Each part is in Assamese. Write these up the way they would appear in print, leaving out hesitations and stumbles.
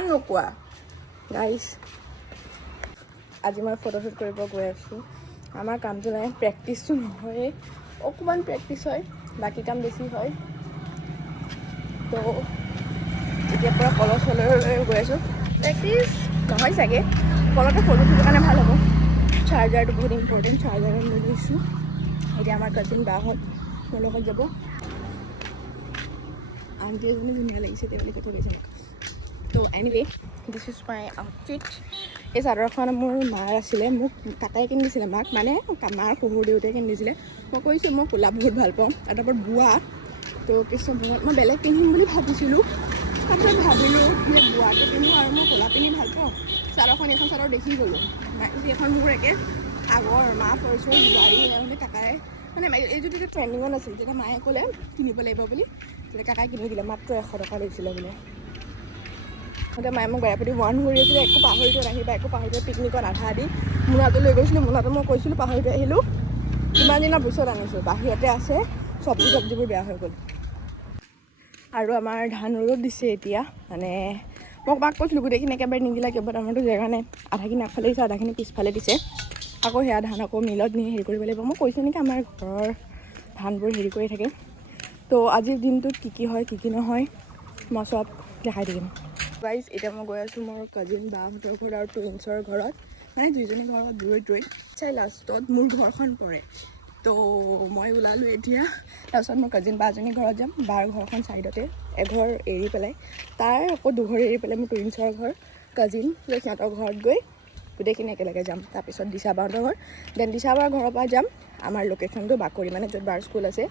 ইমান নোকোৱা গাইজ আজি মই ফটোশ্বুট কৰিব গৈ আছোঁ আমাৰ কামটো নাই প্ৰেক্টিচটো নহয়ে অকণমান প্ৰেক্টিচ হয় বাকী কাম বেছি হয় তো এতিয়াৰ পৰা কলচলৈ গৈ আছোঁ প্ৰেক্টিচ নহয় চাগে কলতে ফটো উঠিবৰ কাৰণে ভাল হ'ব চাৰ্জাৰটো বহুত ইম্পৰ্টেণ্ট চাৰ্জাৰ লৈ লৈছোঁ এতিয়া আমাৰ কাজিন বাহঁত মোৰ লগত যাব আণ্টি এজনী ধুনীয়া লাগিছে তেওঁ বুলি কৈ থৈ গৈছে তো anyway this is my outfit এই চাদৰখন মোৰ মাৰ আছিলে মোক কাটাই কিনি দিছিলে মাক মানে মাৰ শহুৰ দেউতাই কিনি দিছিলে মই কৈছোঁ মই ক'লা বহুত ভাল পাওঁ আৰু তাৰপৰা বোৱা তো কিছুমান মই বেলেগ পিন্ধিম বুলি ভাবিছিলোঁ তাৰপিছত ভাবিলোঁ যে বোৱাটো পিন্ধোঁ আৰু মই ক'লা পিন্ধি ভাল পাওঁ চাদৰখন এখন চাদৰ দেখি গ'লোঁ এইখন মোৰ একে আগৰ মা পৰিচয় বোৱাৰী মানে কাকাই মানে এই যদি ট্ৰেণ্ডিঙত আছিল তেতিয়া মায়ে ক'লে কিনিব লাগিব বুলি তেতিয়া কাকাই কিনি দিলে মাত্ৰ 100 টকা লৈছিলে বোলে এতিয়া মায়ে মোক বেৰাপতি ওৱান কৰি আছিলে একো পাহৰি থৈ আহিবা একো পাহৰি থৈ পিকনিকত আধা দি মোনাটো লৈ গৈছিলোঁ মোনাটো মই কৈছিলোঁ পাহৰি থৈ আহিলোঁ কিমান দিনৰ পিছত আনিছোঁ বাহিৰতে আছে চব্জিবোৰ বেয়া হৈ গ'ল আৰু আমাৰ ধান ৰ'দত দিছে এতিয়া মানে মই মাক কৈছিলোঁ গোটেইখিনি একেবাৰে নিদিলে কেৱল আমাৰতো জেগা নাই আধাখিনি আগফালে দিছে আধাখিনি পিছফালে দিছে আকৌ সেয়া ধান আকৌ মিলত নি হেৰি কৰিব লাগিব মই কৈছোঁ নেকি আমাৰ ঘৰৰ ধানবোৰ হেৰি কৰি থাকে তো আজিৰ দিনটোত কি হয় কি নহয় মই চব দেখাই থাকিম গাইজ এতিয়া মই গৈ আছোঁ মোৰ কাজিন বাহঁতৰ ঘৰত আৰু টুইনছৰ ঘৰত মানে দুইজনী ঘৰত দূৰৈ চাই লাষ্টত মোৰ ঘৰখন পৰে তো মই ওলালোঁ এতিয়া তাৰপিছত মই কাজিন বাজনীৰ ঘৰত যাম বাৰ ঘৰখন ছাইডতে এঘৰ এৰি পেলাই তাৰ আকৌ দুঘৰ এৰি পেলাই মোৰ টুইনছৰ ঘৰ কাজিন সিহঁতৰ ঘৰত গৈ গোটেইখিনি একেলগে যাম তাৰপিছত দিশা বাহঁতৰ ঘৰ দেন দিশা বাৰ ঘৰৰ পৰা যাম আমাৰ লোকেশ্যনটো বাকৰি মানে য'ত বাৰ স্কুল আছে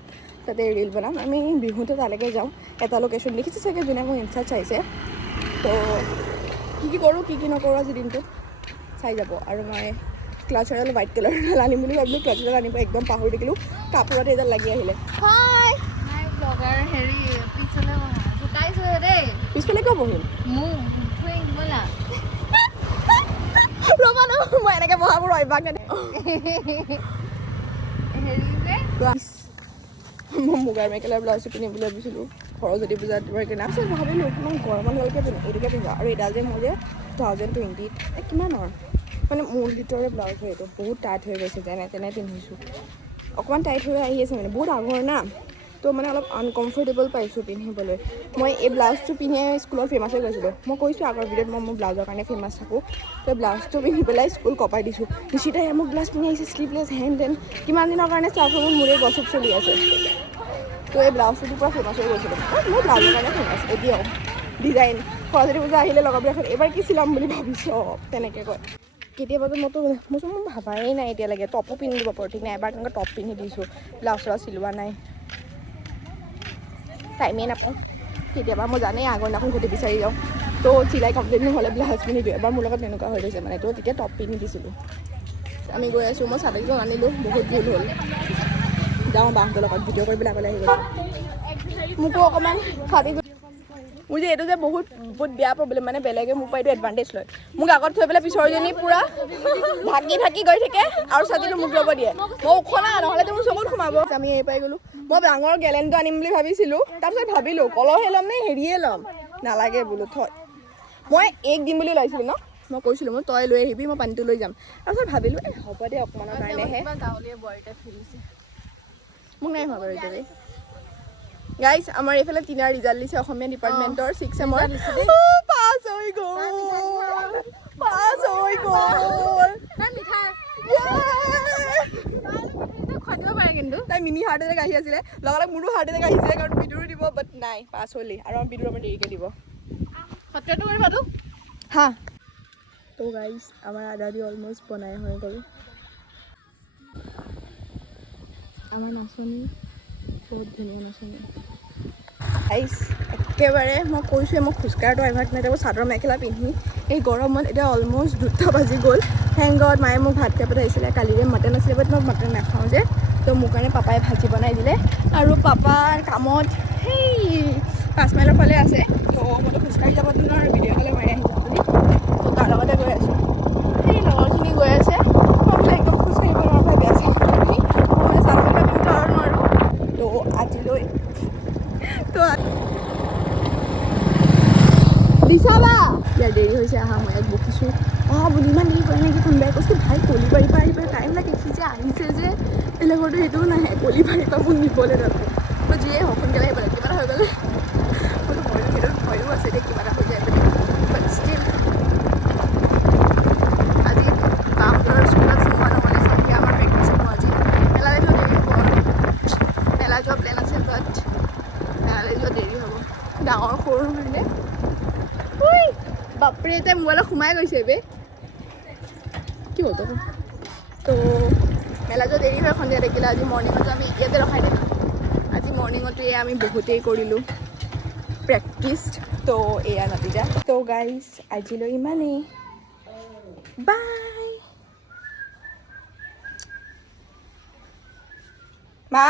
তাতে ৰিল বনাম আমি বিহুতে তালৈকে যাওঁ এটা লোকেশ্যন দেখিছে চাগে যোনে মোক ইনষ্টাত চাইছে তো কি কৰোঁ কি নকৰোঁ আজি দিনটোত চাই যাব আৰু মই ক্লাছ এডাল হোৱাইট কালাৰ এডাল আনিম বুলি ভাবিলোঁ ক্লাছ এডাল আনিব একদম পাহৰি থাকিলোঁ কাপোৰতে এডাল লাগি আহিলে হাই ব্লগাৰ হেৰি পিছলৈ শুকাইছোঁ দেই পিছফালে কিয় বহিম ব'লা ৰ'বা ন মই এনেকৈ বহাবোৰ অভ্যাস নাই হেৰি যে মই মুগাৰ মেখেলাৰ ব্লাউজটো কিনিম বুলি ভাবিছিলোঁ সৰস্বতী পূজাত তোমাৰ কিনা পিছত ভাবিলোঁ ইমান গৰমত হ'লকৈ এইটোকে পিন্ধা আৰু এডাল যে মই যে 2020 কিমানৰ মানে মোৰ ভিতৰৰে ব্লাউজ হয় এইটো বহুত টাইট হৈ গৈছে যেনে তেনে পিন্ধিছোঁ অকণমান টাইট হৈ আহি আছে মানে বহুত আগৰ না তো মানে অলপ আনকমফৰ্টেবল পাইছোঁ পিন্ধিবলৈ মই এই ব্লাউজটো পিন্ধি স্কুলত ফেমাছ হৈ গৈছিলোঁ মই কৈছোঁ আগৰ ভিডিঅ'ত মই মোৰ ব্লাউজৰ কাৰণে ফেমাছ থাকোঁ তো ব্লাউজটো পিন্ধি পেলাই স্কুল কপাই দিছোঁ নিশ্চিতাই মোক ব্লাউজ পিন্ধি আহিছে শ্লিভলেছ হেন দেন কিমান দিনৰ কাৰণে ষ্টাফসমূহ মোৰে গছক চলি আছে তো এই ব্লাউজটোৰ পৰা ফেমাছ হৈ গৈছিলোঁ মোৰ ব্লাউজৰ কাৰণে ফেমাছ এতিয়াও ডিজাইন সৰস্বতী পূজা আহিলে লগাবলৈ এখন এইবাৰ কি চিলাম বুলি ভাবিছোঁ তেনেকৈ কয় কেতিয়াবাতো মই ভাবাই নাই এতিয়ালৈকে টপো পিন্ধি দিব পাৰোঁ ঠিক নাই এবাৰ তেনেকৈ টপ পিন্ধি দিছোঁ ব্লাউজ চিলোৱা নাই টাইমেই নাপাওঁ কেতিয়াবা মই জানেই আগৰ দিনাখন ঘটি বিচাৰি যাওঁ তো চিলাই কমপ্লিট নহ'লে ব্লাউজ পিন্ধি দিওঁ এবাৰ মোৰ লগত তেনেকুৱা হৈ গৈছে মানে তো তেতিয়া টপ পিন্ধি দিছিলোঁ আমি গৈ আছোঁ মই চাদৰযোৰ আনিলোঁ বহুত ভুল হ'ল যাওঁ বাহঁতৰ লগত ভিডিঅ' কৰিবলৈ আগলৈ আহি গৈছোঁ মোকো অকণমান ফাটি মোৰ যে এইটো যে বহুত বেয়া প্ৰব্লেম মানে বেলেগে মোৰ পৰা এইটো এডভান্টেজ লয় মোক আগত থৈ পেলাই পিছৰজনী পূৰা ঢাকি গৈ থাকে আৰু ছাতিটো মোক ল'ব দিয়ে মই ওখ না নহ'লেতো মোৰ চকুত সোমাব আমি এই পাই গ'লোঁ মই ডাঙৰ গেলেনটো আনিম বুলি ভাবিছিলোঁ তাৰপিছত ভাবিলোঁ কলহে ল'ম নে হেৰিয়ে ল'ম নালাগে বোলো থয় মই এক দিম বুলি ওলাইছিলোঁ ন মই কৈছিলোঁ মই তই লৈ আহিবি মই পানীটো লৈ যাম তাৰপিছত ভাবিলোঁ হ'ব দে অকণমানৰ কাৰণেহে মোক নাই হোৱা বাৰু এতিয়ালৈ গাইজ আমাৰ এইফালে 3 ৰিজাল্ট দিছে অসমীয়া ডিপাৰ্টমেণ্টৰ 6 চেমৰ পাছ হৈ গ'ল তাই মিনি হাৰ্ট এটেক আহি আছিলে লগালগ মোৰো হাৰ্ট এটেক আহিছে কাৰণ বিদুৰো দিব বাট নাই পাছ হ'লি আৰু আমাৰ বিদুৰ আমাৰ দেৰিকৈ দিব হা তো গাইজ আমাৰ আদা দি অলমষ্ট বনাই হৈ গ'ল আমাৰ নাচনী বহুত ধুনীয়া নাচনী গাইজ একেবাৰে মই কৈছোঁৱে মই খোজকাঢ়াটো অভ্যাস নাই তাকো চাদৰ মেখেলা পিন্ধি এই গৰমত এতিয়া অলমষ্ট 2টা বাজি গ'ল হেংগত মায়ে মোক ভাত খাই পঠাইছিলে কালিৰে মটন আছিলে বাট মই মটন নাখাওঁ যে তো মোৰ কাৰণে পাপাই ভাজি বনাই দিলে আৰু পাপাৰ কামত সেই 5 মাইলৰ ফালে আছে তো মইতো খোজকাঢ়ি যাব দিলোঁ আৰু ভিডিঅ' ক'লে মাৰি আহি যাম বুলি তো তাৰ লগতে গৈ আছোঁ সেই লগৰখিনি গৈ আছে মই বোলে একদম খোজকাঢ়িব নোৱাৰা ভাবি আছে মই মানে চাদৰ মেখেলা পিন্ধি আৰু নোৱাৰোঁ তো আজিলৈ তো দিশা বা কৈছে আহা মই ইয়াত বকিছোঁ বুলি ইমান দেৰি কৰে নেকি কোনোবাই কৈছে ভাই কলিবাৰীৰ পৰা আহি পেলাই টাইম লাগে সি যে আহিছে যে বেলেগৰতো সেইটোও নাহে কলিবাৰীৰ পৰা মোক নিবলৈ নাপায় মই যিয়ে হওক সোনকালে আহিব লাগে কিবা এটা হৈ গ'লে মইতো সেইটো ভয়ো আছে এতিয়া কিবা এটা হৈ যায় বুলি বাট ষ্টিল আজি বাহঁতৰ স্কুলত সোমোৱা নহ'লে চাগে আমাৰ প্ৰেক্টিছ হ'ব আজি মেলালৈ যোৱা দেৰি হ'ব মেলা যোৱা প্লেন আছে বাট মেলালৈ যোৱা দেৰি হ'ব ডাঙৰ সৰু কাৰণে বাপৰে এতিয়া মোবাইলত সোমাই গৈছে বে কি হ'ল তো মেলা যোৱা দেৰি হয় সন্ধিয়া দেখিলে আজি মৰ্ণিঙতো আমি ইয়াতে ৰখাই দিম আজি মৰ্ণিঙতো এয়া আমি বহুতেই কৰিলোঁ প্ৰেক্টিচ তো এয়া নতিজা তো গাইজ আজিলৈ ইমানেই বাই মা